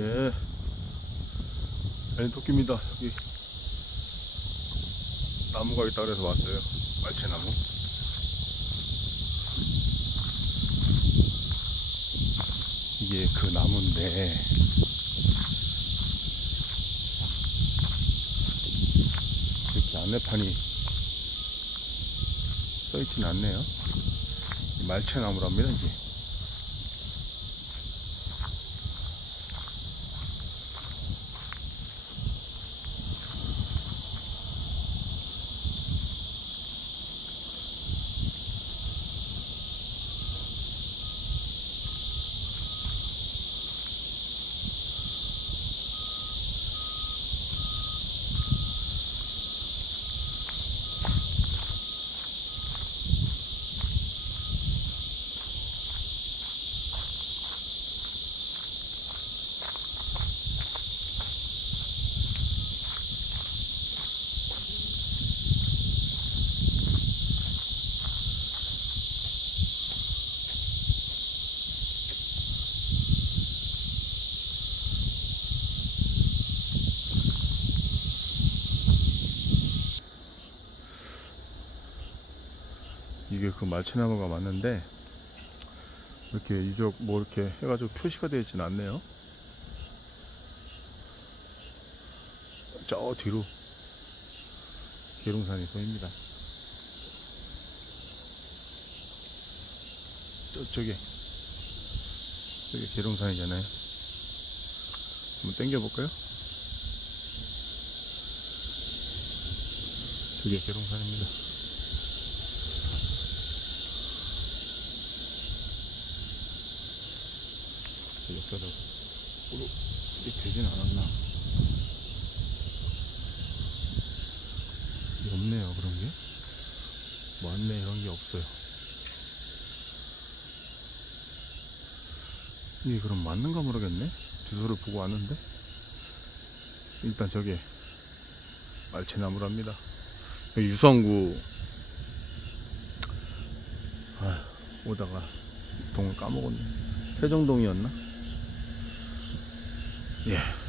예. 아니, 토끼입니다. 여기. 나무가 있다 그래서 왔어요. 말채나무. 이게 그 나무인데. 이렇게 안내판이 써있진 않네요. 이 말채나무랍니다, 이게. 이게 그 말치나무가 맞는데 이렇게 이쪽 뭐 이렇게 해가지고 표시가 되어 있지는 않네요. 저 뒤로 계룡산이 보입니다. 저쪽에 저게 계룡산이잖아요. 한번 당겨볼까요? 저게 계룡산입니다. 역사도 으로 이게 되진 않았나? 없네요 그런 게. 뭐 안내 이런 게 없어요. 이게 그럼 맞는가 모르겠네. 주소를 보고 왔는데 일단 저게 말채나무랍니다. 유성구 아, 오다가 동을 까먹었네. 세종동이었나? 예.